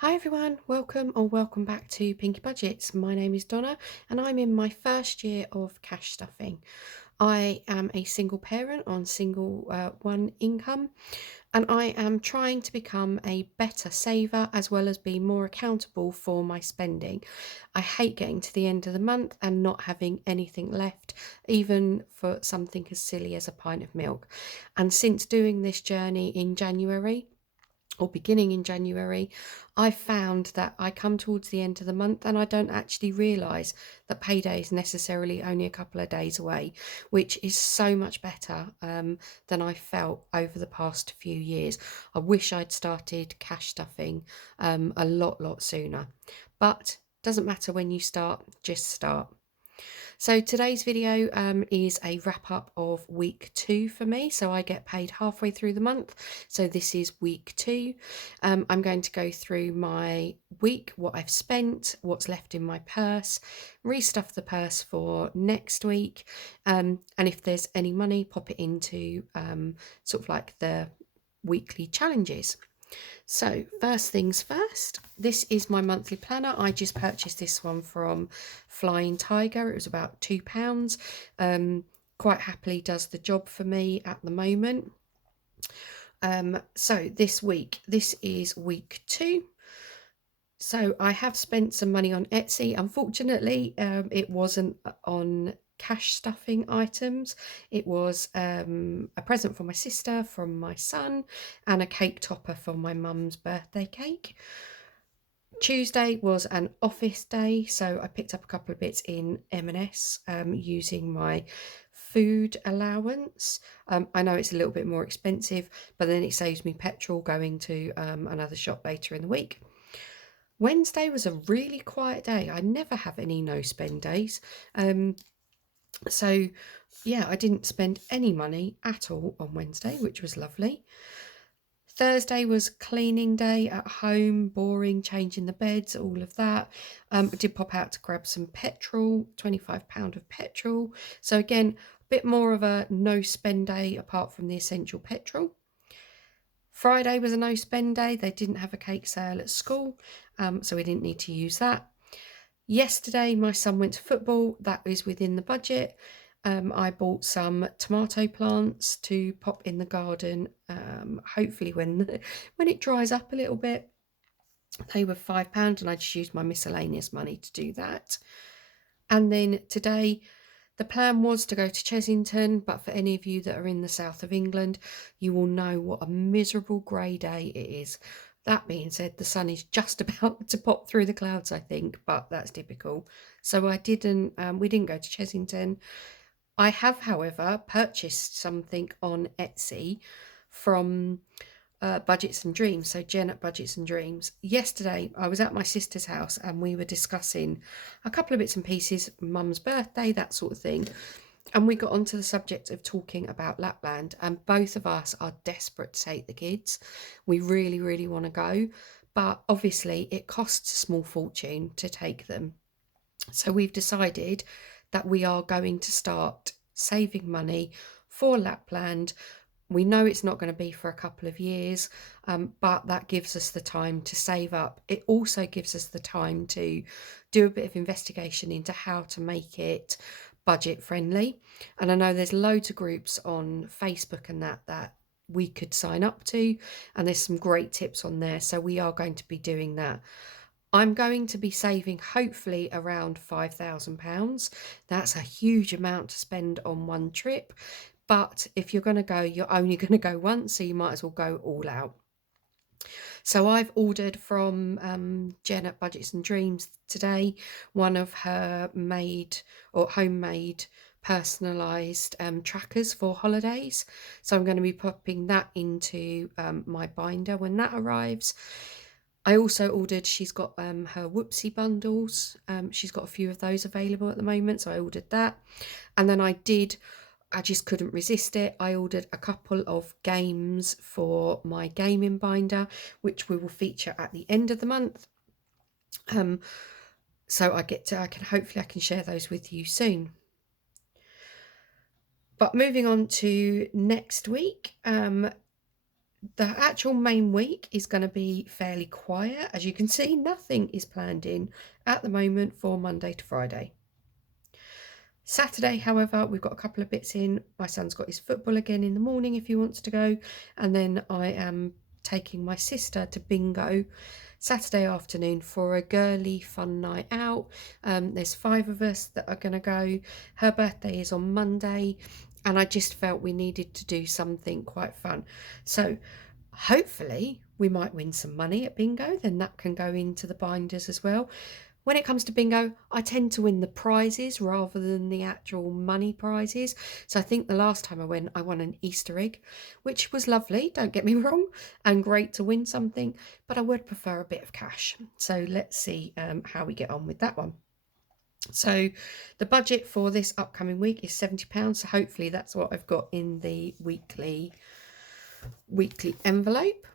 Hi everyone, welcome back to Pinky Budgets. My name is Donna and I'm in my first year of cash stuffing. I am a single parent on single one income, and I am trying to become a better saver as well as be more accountable for my spending. I hate getting to the end of the month and not having anything left, even for something as silly as a pint of milk. And since doing this journey in January, or beginning in January, I found that I come towards the end of the month and I don't actually realise that payday is necessarily only a couple of days away, which is so much better than I felt over the past few years. I wish I'd started cash stuffing a lot sooner, but doesn't matter when you start, just start. So today's video is a wrap up of week 2 for me. So I get paid halfway through the month. So this is week 2. I'm going to go through my week, what I've spent, what's left in my purse, restuff the purse for next week. And if there's any money, pop it into sort of like the weekly challenges. So first things first, this is my monthly planner. I just purchased this one from Flying Tiger. It was about £2. Quite happily does the job for me at the moment. So this week, this is week 2. So I have spent some money on Etsy. Unfortunately, it wasn't on cash stuffing items. It was a present for my sister from my son and a cake topper for my mum's birthday cake. Tuesday was an office day, so I picked up a couple of bits in M&S using my food allowance. I know it's a little bit more expensive, but then it saves me petrol going to another shop later in the week. Wednesday was a really quiet day. I never have any no spend days. So yeah, I didn't spend any money at all on Wednesday, which was lovely. Thursday was cleaning day at home, boring, changing the beds, all of that. I did pop out to grab some petrol, £25 of petrol. So again, a bit more of a no spend day apart from the essential petrol. Friday was a no spend day. They didn't have a cake sale at school, so we didn't need to use that. Yesterday, my son went to football. That is within the budget. I bought some tomato plants to pop in the garden, hopefully when it dries up a little bit. They were £5 and I just used my miscellaneous money to do that. And then today, the plan was to go to Chesington, but for any of you that are in the south of England, you will know what a miserable grey day it is. That being said, the sun is just about to pop through the clouds, I think, but that's typical. So we didn't go to Chesington. I have, however, purchased something on Etsy from Budgets and Dreams, so Jen at Budgets and Dreams. Yesterday I was at my sister's house and we were discussing a couple of bits and pieces, mum's birthday, that sort of thing, and we got onto the subject of talking about Lapland, and both of us are desperate to take the kids. We really want to go, but obviously it costs a small fortune to take them. So we've decided that we are going to start saving money for Lapland. We know it's not going to be for a couple of years, but that gives us the time to save up. It also gives us the time to do a bit of investigation into how to make it budget friendly. And I know there's loads of groups on Facebook and that we could sign up to, and there's some great tips on there. So we are going to be doing that. I'm going to be saving hopefully around £5,000. That's a huge amount to spend on one trip. But if you're going to go, you're only going to go once, so you might as well go all out. So I've ordered from Jen at Budgets and Dreams today one of her made or homemade personalised trackers for holidays. So I'm going to be popping that into my binder when that arrives. I also ordered, she's got her Whoopsie bundles. She's got a few of those available at the moment, so I ordered that. And then I just couldn't resist it. I ordered a couple of games for my gaming binder, which we will feature at the end of the month. So I can share those with you soon. But moving on to next week, The actual main week is going to be fairly quiet. As you can see, nothing is planned in at the moment for Monday to Friday. Saturday, however, we've got a couple of bits in. My son's got his football again in the morning if he wants to go. And then I am taking my sister to bingo Saturday afternoon for a girly fun night out. There's 5 of us that are going to go. Her birthday is on Monday, and I just felt we needed to do something quite fun. So hopefully we might win some money at bingo, then that can go into the binders as well. When it comes to bingo, I tend to win the prizes rather than the actual money prizes. So I think the last time I went, I won an Easter egg, which was lovely, don't get me wrong, and great to win something, but I would prefer a bit of cash. So let's see how we get on with that one. So the budget for this upcoming week is £70. So hopefully that's what I've got in the weekly envelope.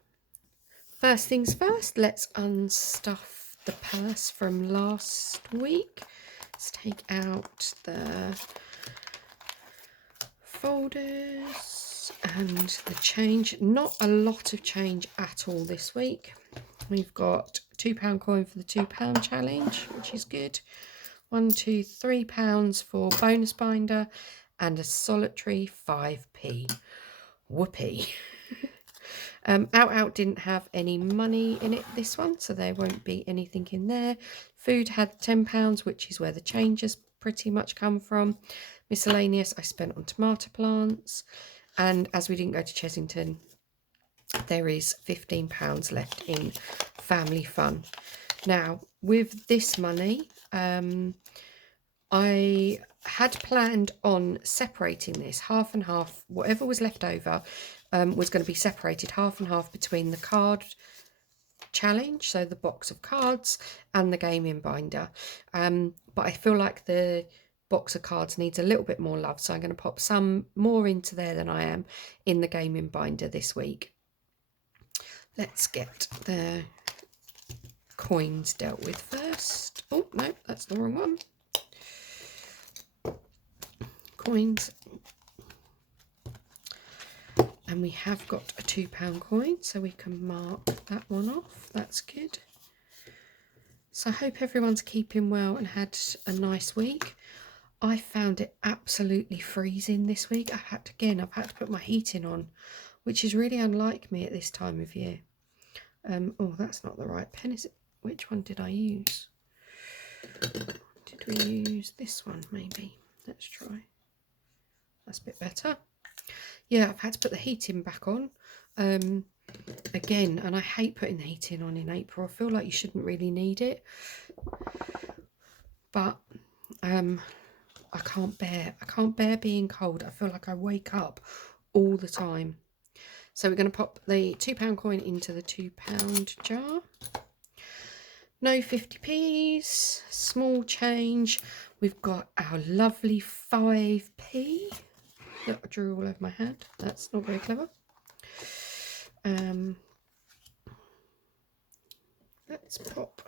First things first, let's unstuff the purse from last week. Let's take out the folders and the change. Not a lot of change at all this week. We've got £2 coin for the £2 challenge, which is good. £1, £2, £3 for bonus binder, and a solitary 5p. Whoopee. Out didn't have any money in it this one, so there won't be anything in there. Food had £10, which is where the changes pretty much come from. Miscellaneous I spent on tomato plants, and as we didn't go to Chessington, there is £15 left in family fun. Now with this money, I had planned on separating this half and half. Whatever was left over was going to be separated half and half between the card challenge, so the box of cards, and the gaming binder. But I feel like the box of cards needs a little bit more love, so I'm going to pop some more into there than I am in the gaming binder this week. Let's get the coins dealt with first. Oh no, that's the wrong one. Coins, and we have got a £2 coin, so we can mark that one off. That's good. So I hope everyone's keeping well and had a nice week. I found it absolutely freezing this week. I've had to put my heating on, which is really unlike me at this time of year. Oh, that's not the right pen, is it? Which one did I use? Did we use this one maybe? Let's try. That's a bit better. Yeah, I've had to put the heating back on again, and I hate putting the heating on in April. I feel like you shouldn't really need it, but I can't bear being cold. I feel like I wake up all the time. So we're going to pop the £2 coin into the £2 jar. No 50p's, small change. We've got our lovely 5p. Look, I drew all over my hand. That's not very clever. Let's pop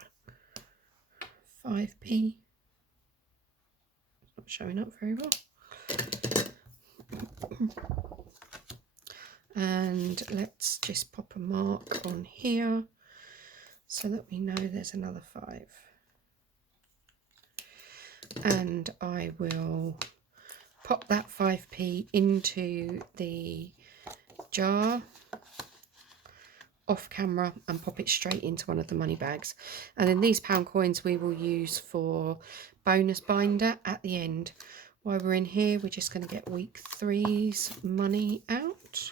5p. It's not showing up very well. And let's just pop a mark on here so that we know there's another 5. And I will pop that 5p into the jar off camera and pop it straight into one of the money bags. And then these pound coins we will use for bonus binder at the end. While we're in here, we're just going to get week 3's money out.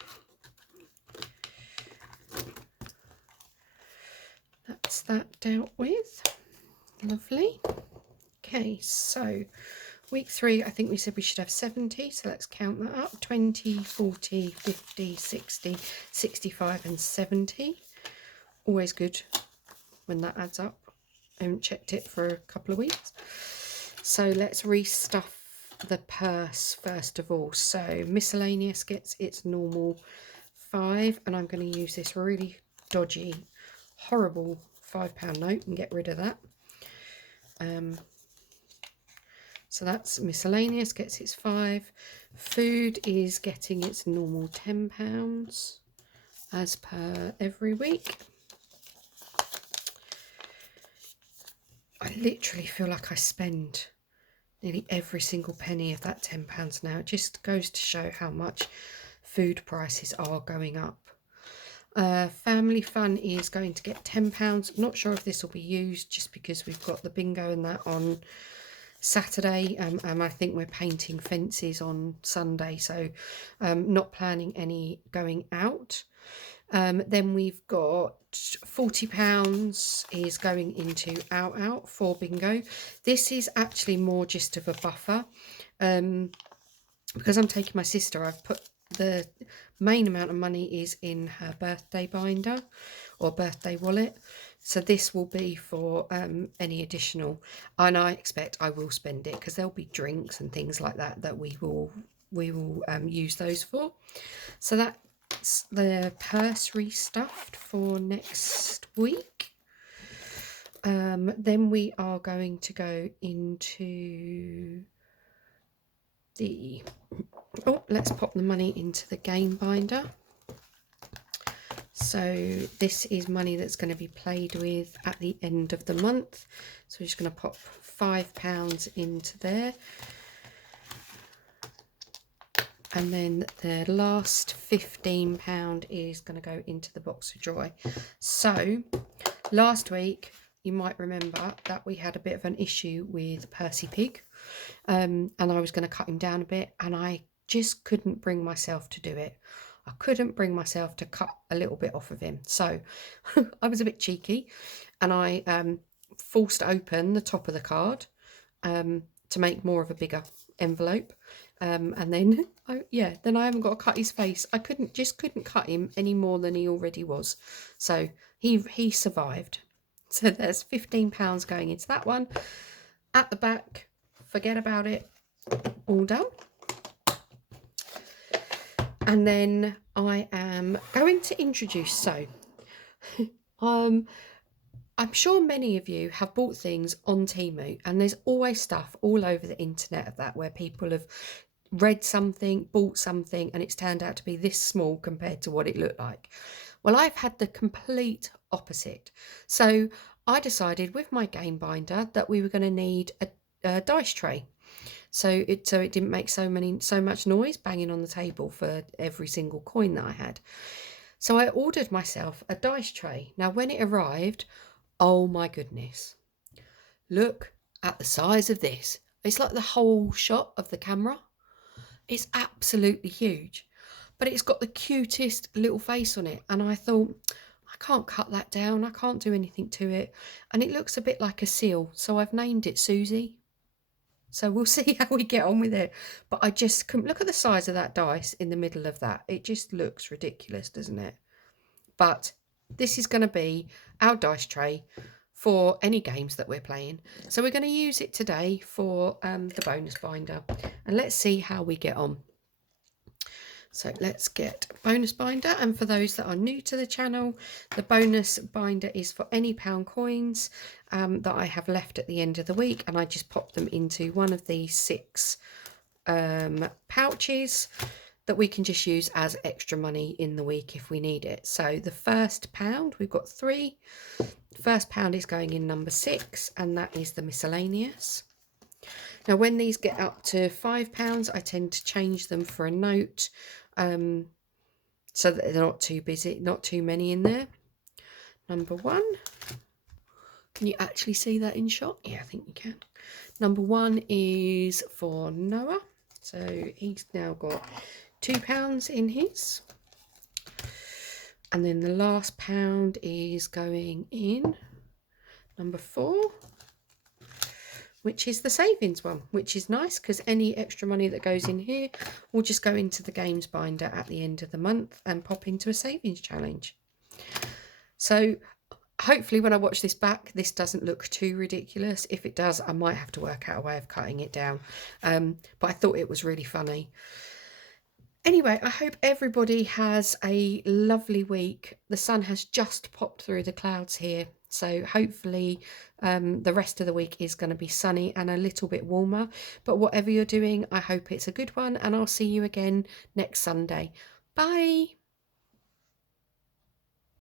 That's that dealt with. Lovely. Okay, so week 3, I think we said we should have 70, so let's count that up. 20, 40, 50, 60, 65 and 70. Always good when that adds up. I haven't checked it for a couple of weeks. So let's restuff the purse first of all. So miscellaneous gets its normal 5, and I'm going to use this really dodgy, horrible £5 note and get rid of that. So that's miscellaneous, gets its 5. Food is getting its normal £10. as per every week. I literally feel like I spend nearly every single penny of that £10 now. It just goes to show how much food prices are going up. Family Fun is going to get £10. Not sure if this will be used, just because we've got the bingo and that on Saturday, and I think we're painting fences on Sunday, so not planning any going out. Then we've got £40 is going into out for bingo. This is actually more just of a buffer, because I'm taking my sister. I've put the main amount of money is in her birthday binder or birthday wallet, so this will be for any additional, and I expect I will spend it because there'll be drinks and things like that that we will use those for. So that's the purse restuffed for next week. Then we are going to go into the, let's pop the money into the game binder. So this is money that's going to be played with at the end of the month. So we're just going to pop £5 into there. And then the last £15 is going to go into the box of joy. So last week, you might remember that we had a bit of an issue with Percy Pig. And I was going to cut him down a bit, and I just couldn't bring myself to do it. I couldn't bring myself to cut a little bit off of him. So I was a bit cheeky, and I forced open the top of the card to make more of a bigger envelope. And then, then I haven't got to cut his face. I couldn't cut him any more than he already was. So he survived. So there's £15 going into that one. At the back, forget about it, all done. And then I am going to introduce, I'm sure many of you have bought things on Temu, and there's always stuff all over the internet of that where people have read something, bought something, and it's turned out to be this small compared to what it looked like. Well, I've had the complete opposite. So I decided with my game binder that we were going to need a dice tray. So it didn't make so much noise banging on the table for every single coin that I had. So I ordered myself a dice tray. Now, when it arrived, oh my goodness, look at the size of this. It's like the whole shot of the camera. It's absolutely huge, but it's got the cutest little face on it. And I thought, I can't cut that down. I can't do anything to it. And it looks a bit like a seal. So I've named it Suzy. So we'll see how we get on with it. But I just couldn't look at the size of that dice in the middle of that. It just looks ridiculous, doesn't it? But this is going to be our dice tray for any games that we're playing. So we're going to use it today for the bonus binder. And let's see how we get on. So let's get bonus binder. And for those that are new to the channel, the bonus binder is for any pound coins that I have left at the end of the week. And I just pop them into one of these 6 pouches that we can just use as extra money in the week if we need it. So the first pound, we've got 3. The first pound is going in number 6, and that is the miscellaneous. Now, when these get up to £5, I tend to change them for a note, so that they're not too busy, not too many in there. Number 1. Can you actually see that in shot? Yeah, I think you can. Number 1 is for Noah. So he's now got £2 in his. And then the last pound is going in number 4, which is the savings one, which is nice because any extra money that goes in here will just go into the games binder at the end of the month and pop into a savings challenge. So hopefully when I watch this back, this doesn't look too ridiculous. If it does, I might have to work out a way of cutting it down. But I thought it was really funny. Anyway, I hope everybody has a lovely week. The sun has just popped through the clouds here. So hopefully the rest of the week is going to be sunny and a little bit warmer. But whatever you're doing, I hope it's a good one. And I'll see you again next Sunday. Bye.